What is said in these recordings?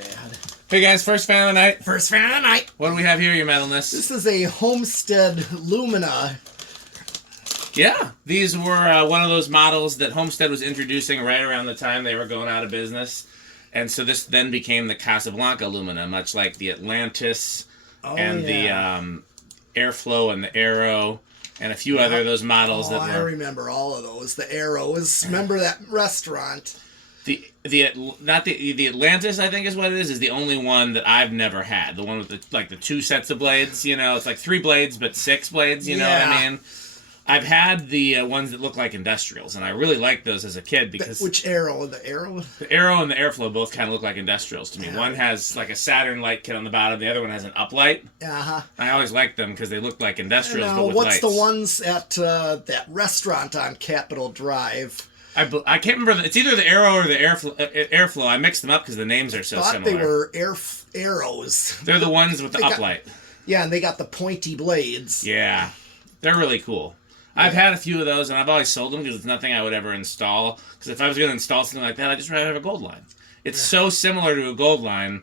bad. Hey guys, first fan of the night. First fan of the night. What do we have here, your metalness? This is a Homestead Lumina. Yeah, these were one of those models that Homestead was introducing right around the time they were going out of business. And so this then became the Casablanca Lumina, much like the Atlantis the Airflow and the Arrow and a few other of those models that were... I remember all of those. The Arrows. Remember that restaurant? The Atlantis, I think is what it is the only one that I've never had. The one with the two sets of blades, you know, it's like 3 blades but 6 blades, you know what I mean? I've had the ones that look like industrials, and I really liked those as a kid because... Which Arrow? The Arrow? The Arrow and the Airflow both kind of look like industrials to me. One has like a Saturn light kit on the bottom, the other one has an uplight. Uh-huh. I always liked them because they look like industrials, but with what's lights. the ones at that restaurant on Capitol Drive? I can't remember. It's either the Arrow or the Airflow. I mixed them up because the names are so similar. They were Arrows. They're the ones with the uplight. Yeah, and they got the pointy blades. Yeah, they're really cool. I've had a few of those, and I've always sold them because it's nothing I would ever install. Because if I was going to install something like that, I'd just rather have a gold line. It's so similar to a gold line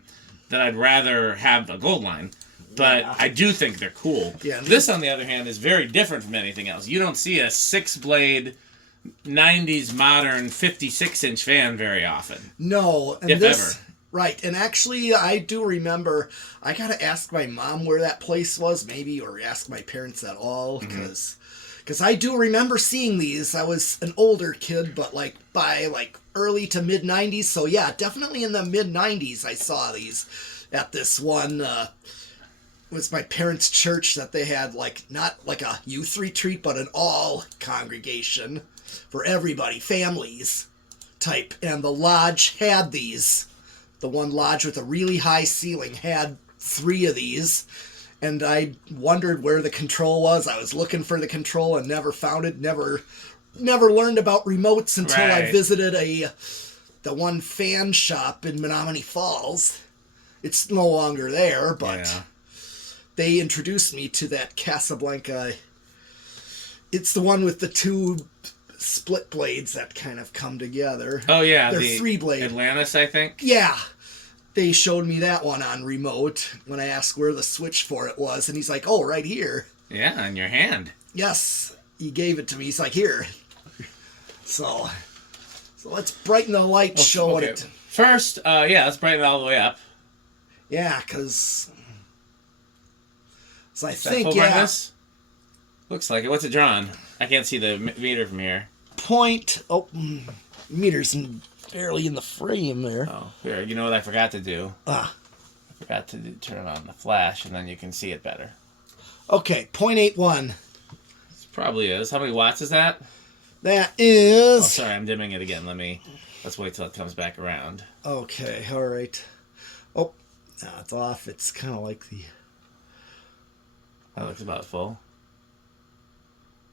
that I'd rather have a gold line. But I do think they're cool. Yeah, this, on the other hand, is very different from anything else. You don't see a 6-blade, 90s modern 56-inch fan very often. No. And if ever. Right, and actually, I do remember, I got to ask my mom where that place was, maybe, or ask my parents at all, because I do remember seeing these. I was an older kid, but by early to mid-90s. So yeah, definitely in the mid-90s I saw these at this one. It was my parents' church that they had not like a youth retreat, but an all congregation for everybody, families type. And the lodge had these. The one lodge with a really high ceiling had 3 of these. And I wondered where the control was. I was looking for the control and never found it. Never learned about remotes until I visited the one fan shop in Menominee Falls. It's no longer there, but they introduced me to that Casablanca. It's the one with the 2 split blades that kind of come together. Oh yeah, they're the 3-blade. Atlantis, I think. Yeah. They showed me that one on remote when I asked where the switch for it was, and he's like, "Oh, right here." Yeah, in your hand. Yes, he gave it to me. He's like, "Here." So let's brighten the light. Show what it. First, let's brighten it all the way up. Yeah, because I think brightness? Looks like it. What's it drawn? I can't see the meter from here. Meter's barely in the frame there. Oh, here. You know what I forgot to do? I forgot to turn on the flash, and then you can see it better. Okay, 0.81. This probably is. How many watts is that? That is... Oh, sorry, I'm dimming it again. Let's wait till it comes back around. Okay, all right. Oh, now it's off. It's kind of like the... That looks about full.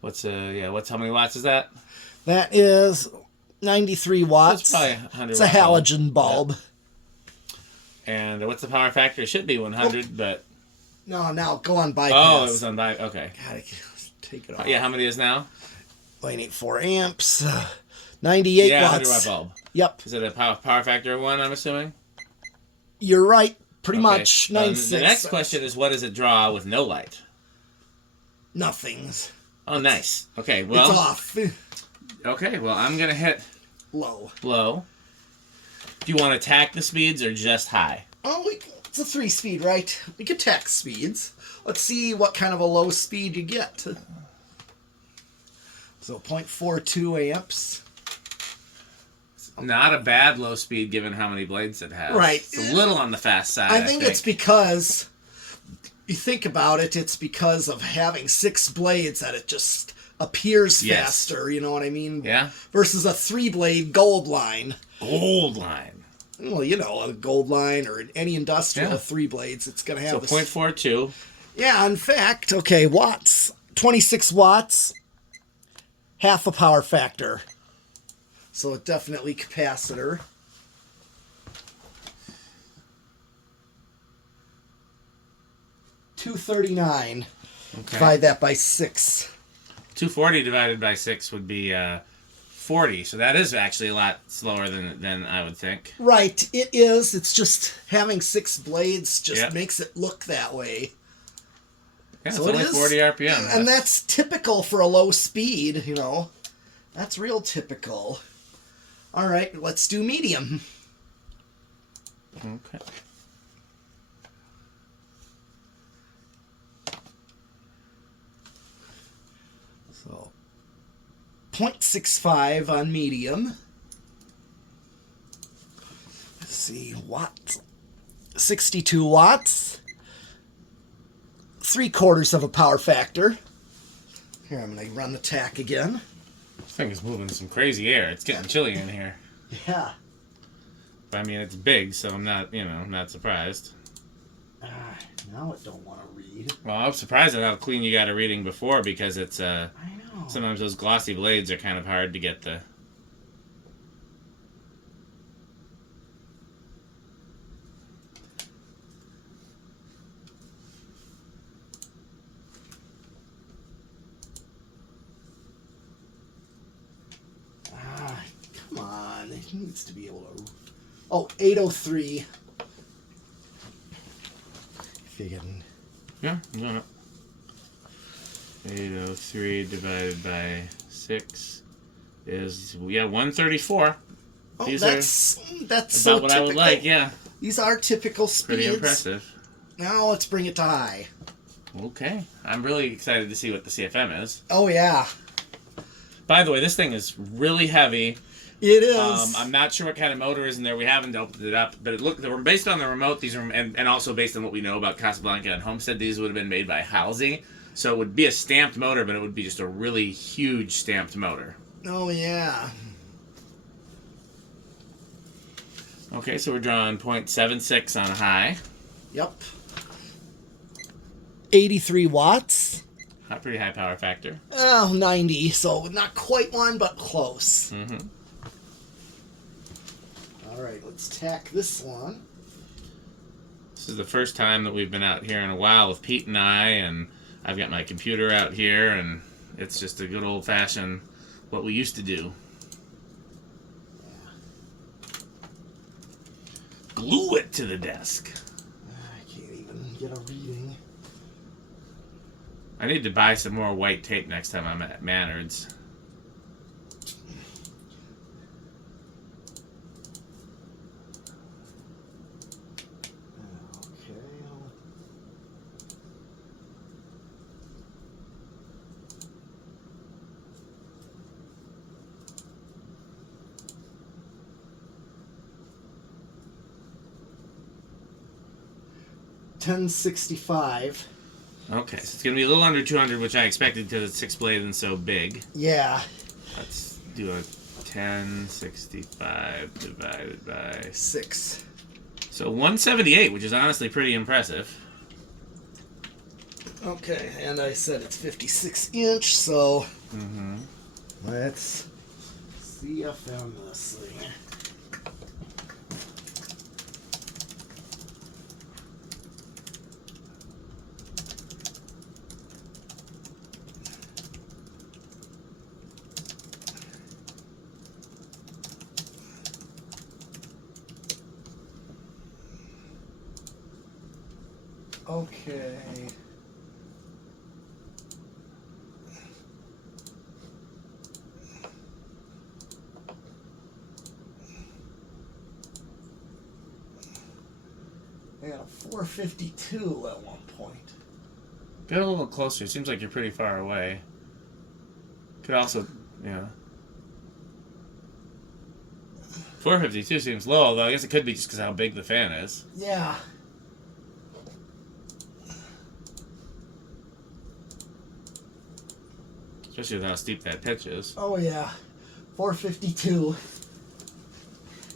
How many watts is that? That is 93 watts. It's probably 100 It's a halogen bulb. Yep. And what's the power factor? It should be 100, but... No, now go on bypass. Oh, it was on bypass. Okay. God, take it off. Yeah, how many is now? 0.84 amps. 98 watts. 100 watt bulb. Yep. Is it a power factor of 1, I'm assuming? You're right. Pretty much. 96. The next question is, what does it draw with no light? Nothing. Oh, nice. Okay, well... It's off. Okay, well, I'm going to hit... Low. Do you want to tack the speeds or just high? Oh, it's a 3-speed, right? We could tack speeds. Let's see what kind of a low speed you get. So 0.42 amps. Not a bad low speed given how many blades it has. Right. It's a little on the fast side, I think it's because, you think about it, it's because of having 6 blades that it just appears faster, you know what I mean? Yeah. Versus a 3-blade gold line. Gold line. Well, you know, a gold line or any industrial 3 blades, it's going to have... So 0.42. Yeah, in fact, okay, watts. 26 watts. Half a power factor. So definitely capacitor. $239. Okay. Divide that by 6. 240 divided by 6 would be 40, so that is actually a lot slower than I would think. Right, it is. It's just having 6 blades just Yep. makes it look that way. Yeah, So it's only 40 RPM. And that's typical for a low speed, you know. That's real typical. All right, let's do medium. Okay. So 0.65 on medium. Let's see, watts. 62 watts. 3/4 of a power factor. Here, I'm going to run the tack again. This thing is moving some crazy air. It's getting chilly in here. Yeah. But I mean, it's big, so I'm not, not surprised. Now it don't want to read. Well, I'm surprised at how clean you got a reading before, because it's, I know. sometimes those glossy blades are kind of hard to get the... Come on. It needs to be able to... Oh, 803. If you can... Yeah, I'm going up. 803 divided by 6 is, 134. Oh, These that's about so what typical. I would like, yeah. These are typical speeds. Pretty impressive. Now let's bring it to high. Okay. I'm really excited to see what the CFM is. Oh, yeah. By the way, this thing is really heavy. It is. I'm not sure what kind of motor is in there. We haven't opened it up, but based on the remote, these are, and also based on what we know about Casablanca and Homestead, these would have been made by Halsey. So it would be a stamped motor, but it would be just a really huge stamped motor. Oh, yeah. Okay, so we're drawing 0.76 on a high. Yep. 83 watts. A pretty high power factor. Oh, 90. So not quite one, but close. Mm-hmm. All right, let's tack this one. This is the first time that we've been out here in a while with Pete and I, and I've got my computer out here, and it's just a good old-fashioned what we used to do. Glue it to the desk. I can't even get a reading. I need to buy some more white tape next time I'm at Maynard's. $10.65. Okay, so it's going to be a little under 200, which I expected because it's 6-blade and so big. Yeah. Let's do a 1065 divided by 6. So 178, which is honestly pretty impressive. Okay, and I said it's 56 inch, so let's CFM this thing. Okay. I got a 452 at one point. Get a little closer. It seems like you're pretty far away. Could also, 452 seems low, although I guess it could be just because how big the fan is. Yeah. Especially with how steep that pitch is. Oh, yeah. 452.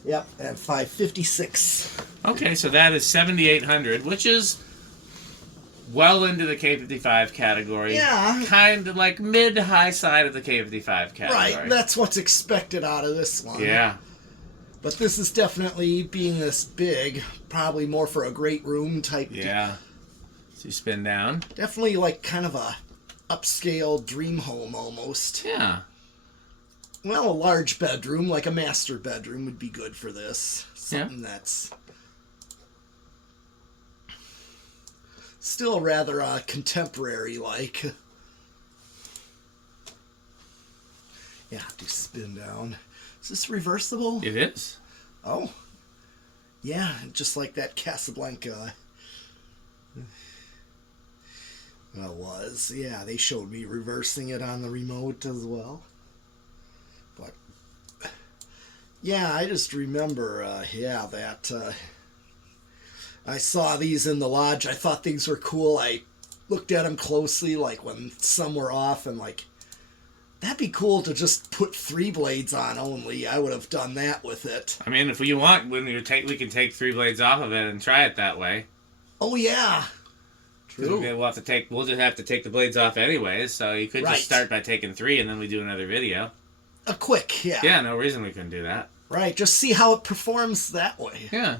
Yep, and 556. Okay, so that is 7,800, which is well into the K55 category. Yeah. Kind of like mid-high side of the K55 category. Right, that's what's expected out of this one. Yeah. But this is definitely, being this big, probably more for a great room type. Yeah. So you spin down. Definitely like kind of a upscale dream home almost. Yeah. Well, a large bedroom, like a master bedroom, would be good for this. Yeah. Something that's still rather contemporary-like. Yeah, do spin down. Is this reversible? It is. Oh. Yeah, just like that Casablanca. Well, was. Yeah, they showed me reversing it on the remote as well. But, yeah, I just remember, that I saw these in the lodge. I thought things were cool. I looked at them closely, like when some were off, and like, that'd be cool to just put 3 blades on only. I would have done that with it. I mean, if you want, we can take 3 blades off of it and try it that way. Oh, yeah. True. We'll just have to take the blades off anyways, so you could just start by taking 3 and then we do another video. A quick, yeah. Yeah, no reason we couldn't do that. Right, just see how it performs that way. Yeah.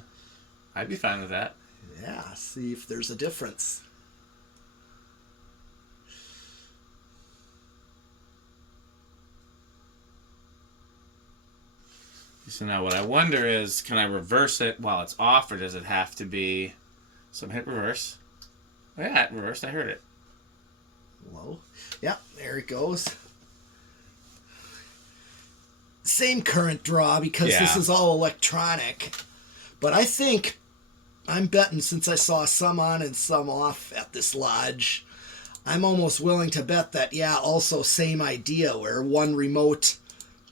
I'd be fine with that. Yeah, see if there's a difference. So now what I wonder is, can I reverse it while it's off, or does it have to be... So I'm hit reverse. Oh yeah, it reversed. I heard it. Low. Yep, there it goes. Same current draw because this is all electronic. But I think, I'm betting since I saw some on and some off at this lodge, I'm almost willing to bet that, also same idea where one remote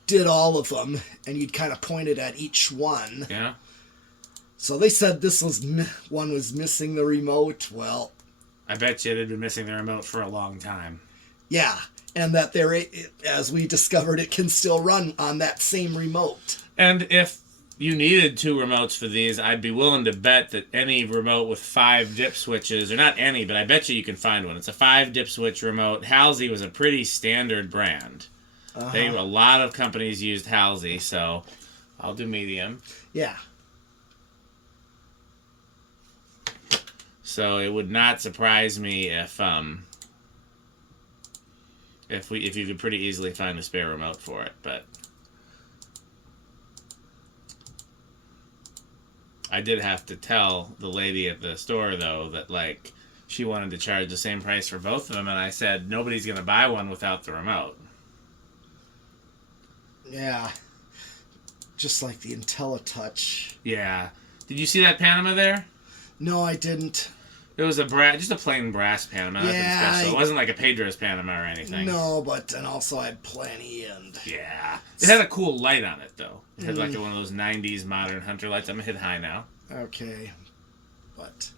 did all of them and you'd kind of point it at each one. Yeah. So they said this one was missing the remote. Well, I bet you they'd been missing the remote for a long time. Yeah, and that as we discovered, it can still run on that same remote. And if you needed 2 remotes for these, I'd be willing to bet that any remote with 5 dip switches, or not any, but I bet you can find one. It's a 5 dip switch remote. Halsey was a pretty standard brand. A lot of companies used Halsey, so I'll do medium. Yeah. So it would not surprise me if you could pretty easily find a spare remote for it, but I did have to tell the lady at the store though that like she wanted to charge the same price for both of them, and I said nobody's gonna buy one without the remote. Yeah. Just like the IntelliTouch. Yeah. Did you see that Panama there? No, I didn't. It was just a plain brass Panama. Nothing special. It wasn't like a Pedro's Panama or anything. No, and also I had plenty and... Yeah. It had a cool light on it, though. It had like one of those 90s modern hunter lights. I'm going to hit high now. Okay. But...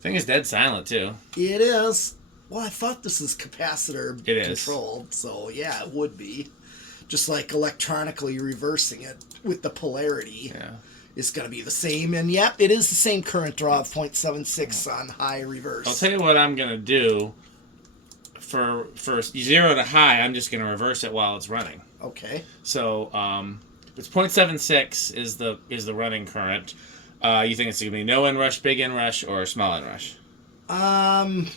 Thing is dead silent, too. It is. Well, I thought this is capacitor Is. controlled, so yeah, it would be. Just like electronically reversing it with the polarity. Yeah. Is going to be the same, and yep, it is the same current draw of 0.76 on high reverse. I'll tell you what I'm going to do. For 0 to high, I'm just going to reverse it while it's running. Okay. So it's 0.76 is the running current. You think it's going to be no inrush, big inrush, or small inrush? I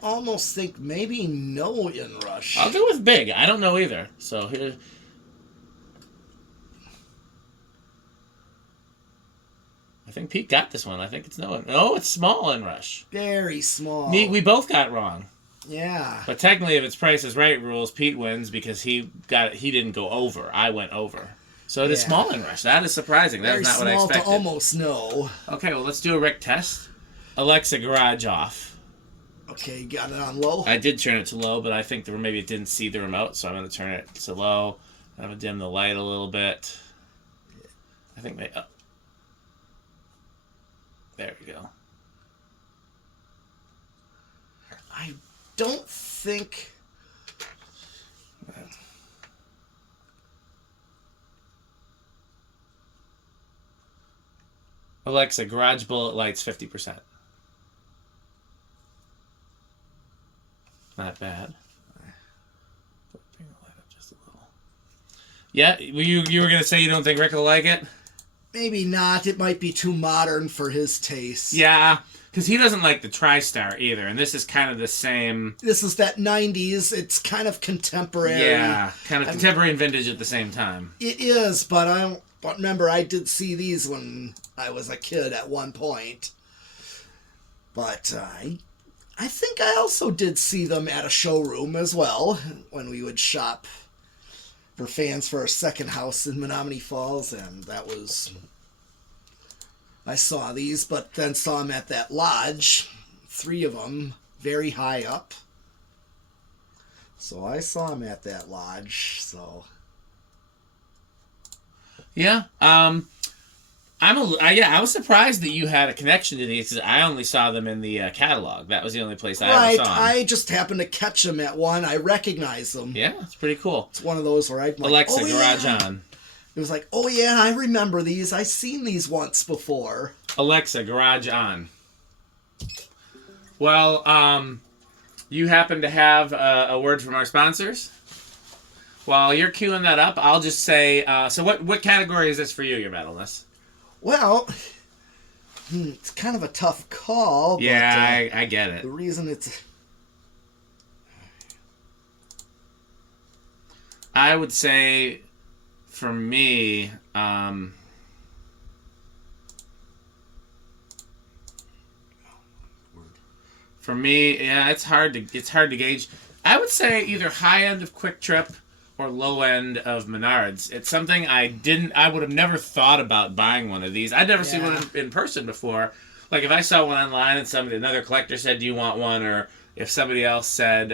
almost think maybe no inrush. I'll go with big. I don't know either. So here. I think Pete got this one. I think it's no. No, it's small inrush. Very small. We both got it wrong. Yeah. But technically, if it's Price is Right rules, Pete wins because he didn't go over. I went over. So it is small inrush. That is surprising. That is not what I expected. To almost no. Okay, well let's do a Rick test. Alexa, garage off. Okay, got it on low. I did turn it to low, but I think maybe it didn't see the remote, so I'm going to turn it to low. I'm going to dim the light a little bit. I think there we go. I don't think... Alexa, garage bullet lights 50%. Not bad. Bring the light up just a little. Yeah, you were going to say you don't think Rick will like it? Maybe not. It might be too modern for his taste. Yeah, because he doesn't like the TriStar either, and this is kind of the same. This is that 90s. It's kind of contemporary. Yeah, kind of contemporary and vintage at the same time. It is, but I don't. But remember, I did see these when I was a kid at one point. But I think I also did see them at a showroom as well when we would shop for fans for our second house in Menominee Falls, and that was... I saw these, but then saw them at that lodge, 3 of them, very high up. So I saw them at that lodge, so... Yeah, I was surprised that you had a connection to these, because I only saw them in the catalog. That was the only place I ever saw them. I just happened to catch them at one. I recognize them. Yeah, it's pretty cool. It's one of those where I'd like, Alexa, garage on. It was like, oh yeah, I remember these. I've seen these once before. Alexa, garage on. Well, you happen to have a word from our sponsors? While you're queuing that up, I'll just say, so what category is this for you, your metalness? Well, it's kind of a tough call. Yeah, but, I get it. The reason it's... I would say, for me, yeah, it's hard to gauge. I would say either high end of Quick Trip or low end of Menards. It's something I would have never thought about buying one of these. I'd never seen one in person before. Like if I saw one online and another collector said, do you want one? Or if somebody else said,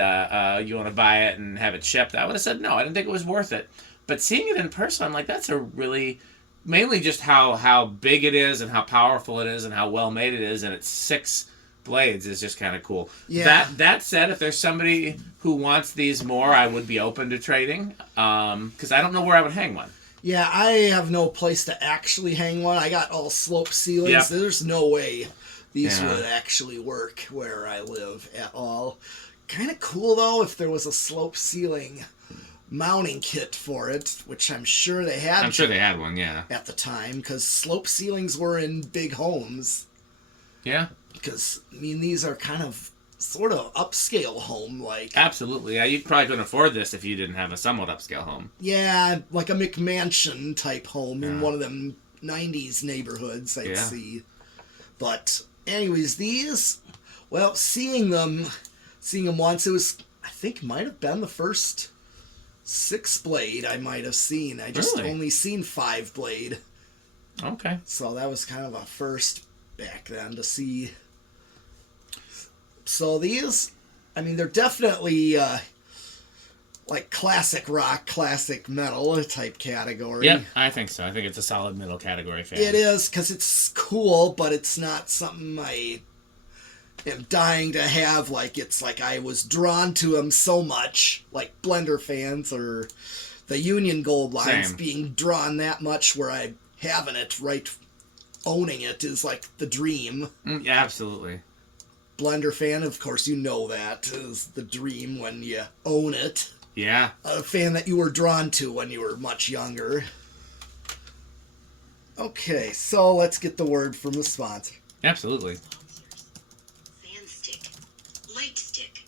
you want to buy it and have it shipped, I would have said no. I didn't think it was worth it. But seeing it in person, I'm like, that's a really, mainly just how big it is and how powerful it is and how well made it is, and it's 6 blades is just kind of cool. Yeah. That said, if there's somebody who wants these more, I would be open to trading, because I don't know where I would hang one. Yeah, I have no place to actually hang one. I got all slope ceilings. Yep. There's no way these would actually work where I live at all. Kind of cool, though, if there was a slope ceiling mounting kit for it, which I'm sure they had. I'm sure they had one, yeah. At the time, because slope ceilings were in big homes. Yeah. Because, I mean, these are kind of sort of upscale home, like... Absolutely. Yeah, you probably couldn't afford this if you didn't have a somewhat upscale home. Yeah, like a McMansion type home in one of them 90s neighborhoods I'd see. But, anyways, these... Well, seeing them once, it was... I think might have been the first 6-blade I might have seen. I just only seen 5-blade. Okay. So that was kind of a first back then to see... So these, I mean, they're definitely like classic rock, classic metal type category. Yep, I think so. I think it's a solid middle category fan. It is, because it's cool, but it's not something I am dying to have. Like, it's like I was drawn to them so much, like Blender fans or the Union Gold lines. Same. Being drawn that much where I'm having it, right, owning it is like the dream. Yeah, absolutely. Blender fan, of course, you know that is the dream when you own it. Yeah. A fan that you were drawn to when you were much younger. Okay, so let's get the word from the sponsor. Absolutely. Sand stick, light stick,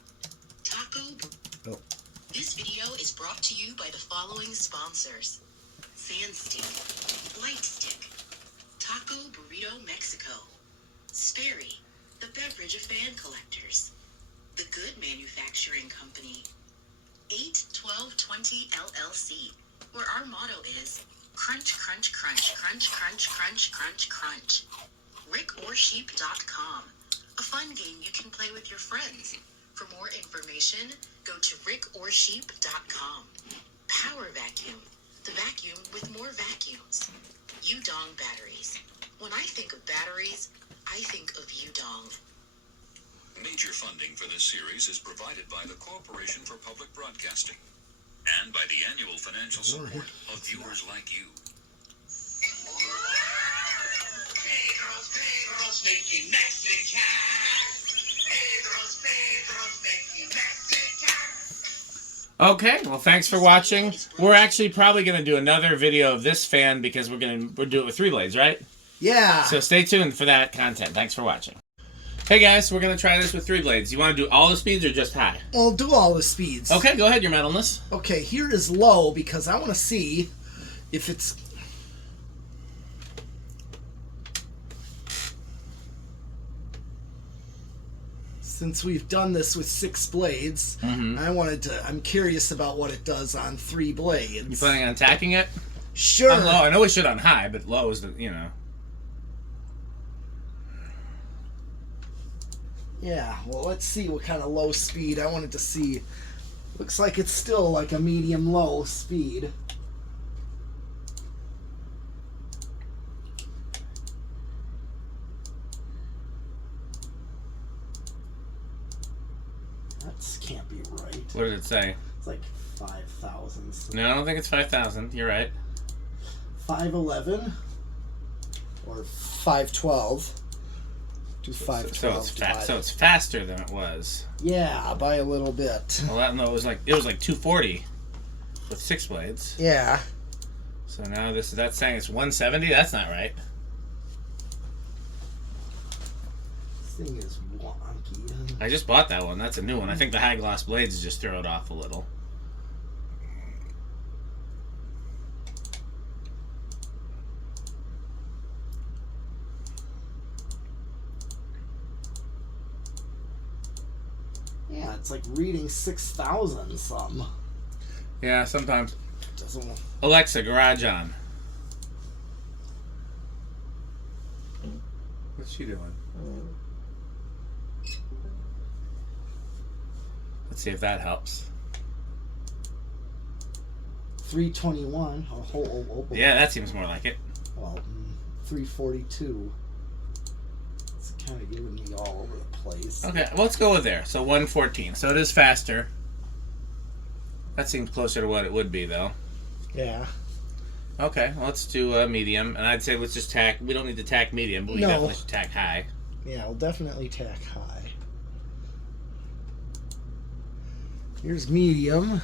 taco. Oh. This video is brought to you by the following sponsors: Sand stick, light stick, Taco Burrito Mexico, Sperry, the beverage of fan collectors, The Good Manufacturing Company, 81220 LLC, where our motto is crunch, crunch, crunch, crunch, crunch, crunch, crunch, crunch. RickOrSheep.com, a fun game you can play with your friends. For more information, go to RickOrSheep.com. Power Vacuum, the vacuum with more vacuums. Udong batteries. When I think of batteries, I think of Udong. Major funding for this series is provided by the Corporation for Public Broadcasting and by the annual financial support of viewers like you. Pedro's making Mexican. Pedro's making Mexican. Okay, well, thanks for watching. We're actually probably going to do another video of this fan because we'll do it with 3 blades, right? Yeah. So stay tuned for that content. Thanks for watching. Hey guys, we're going to try this with 3 blades. You want to do all the speeds or just high? I'll do all the speeds. Okay, go ahead, your metalness. Okay, here is low because I want to see if it's... Since we've done this with 6 blades, I'm curious about what it does on 3 blades. You planning on attacking it? Sure. On low. I know we should on high, but low is the, Yeah, well, let's see what kind of low speed. I wanted to see. Looks like it's still like a medium-low speed. That can't be right. What did it say? It's like 5,000. No, I don't think it's 5,000. You're right. 511 or 512. Do 512. So it's faster than it was. Yeah, by a little bit. Well, no, it was like 240 with 6 blades. Yeah. So now that's saying it's 170. That's not right. This thing is wonky. I just bought that one. That's a new one. I think the high gloss blades just throw it off a little. Yeah, it's like reading 6,000 some. Yeah, sometimes. Doesn't. Alexa, garage on. What's she doing? Let's see if that helps. 321. Yeah, that seems more like it. Well, 342. It's kind of giving me all over the place. Okay, well, let's go with there. So 114. So it is faster. That seems closer to what it would be, though. Yeah. Okay, well, let's do medium. And I'd say let's just tack. We don't need to tack medium, but we definitely should tack high. Yeah, we'll definitely tack high. Here's medium.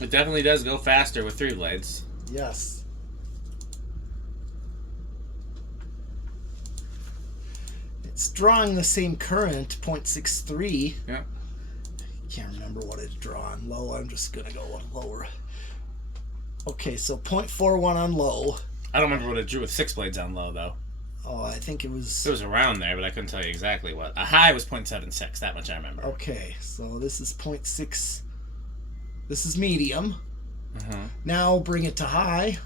It definitely does go faster with 3 blades. Yes. It's drawing the same current, 0.63. Yeah. Can't remember what it's drawing. Low, I'm just going to go lower. Okay, so 0.41 on low. I don't remember what it drew with 6 blades on low, though. Oh, I think it was... It was around there, but I couldn't tell you exactly what. A high was 0.76. That much I remember. Okay, so this is 0.6. This is medium. Uh-huh. Now bring it to high.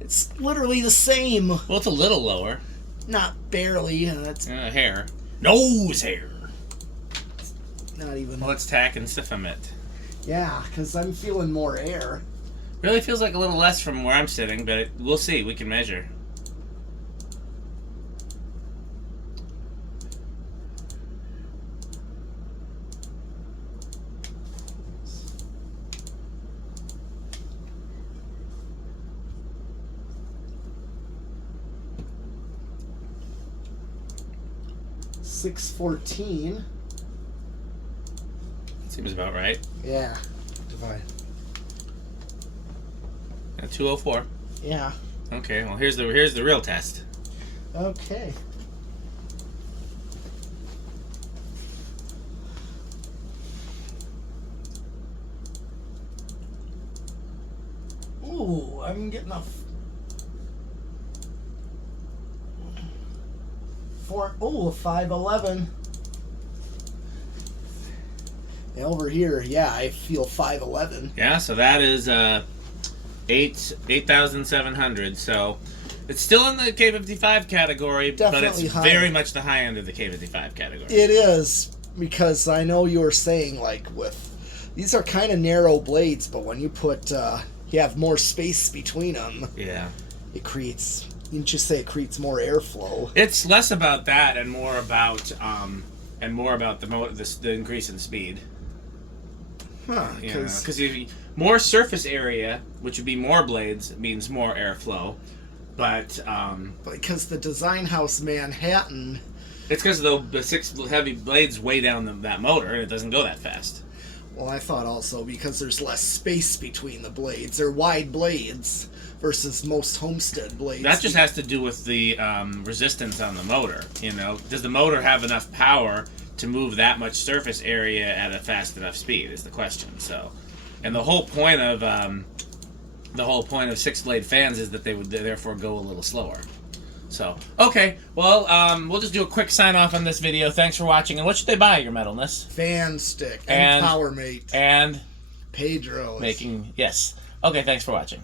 It's literally the same. Well, it's a little lower. Not barely. It's Hair. Nose hair. not even... Well, let's tack and stiffen it. Yeah, because I'm feeling more air. Really feels like a little less from where I'm sitting, but we'll see. We can measure. $6.14. Seems about right. Yeah. Divide. And 204. Yeah. Okay. Well, here's the real test. Okay. Ooh, I'm getting a 511. And over here, yeah, I feel 511. Yeah. So that is 8,700. So it's still in the K55 category, Definitely but it's high. very much the high end of the K55 category. It is, because I know you were saying, like, with these are kind of narrow blades, but when you put you have more space between them, Yeah. it creates, you just say it creates more airflow. It's less about that and more about the increase in speed. Huh, Because more surface area, which would be more blades, means more airflow. But because the design house Manhattan It's because the 6 heavy blades weigh down that motor, and it doesn't go that fast. Well, I thought also because there's less space between the blades. They're wide blades versus most Homestead blades. That just has to do with the resistance on the motor. Does the motor have enough power to move that much surface area at a fast enough speed? Is the question. So, and the whole point of 6-blade fans is that they would therefore go a little slower. So, okay, well, we'll just do a quick sign off on this video. Thanks for watching. And what should they buy, Your Metalness? Fan stick and Power Mate and Pedro making yes. Okay, thanks for watching.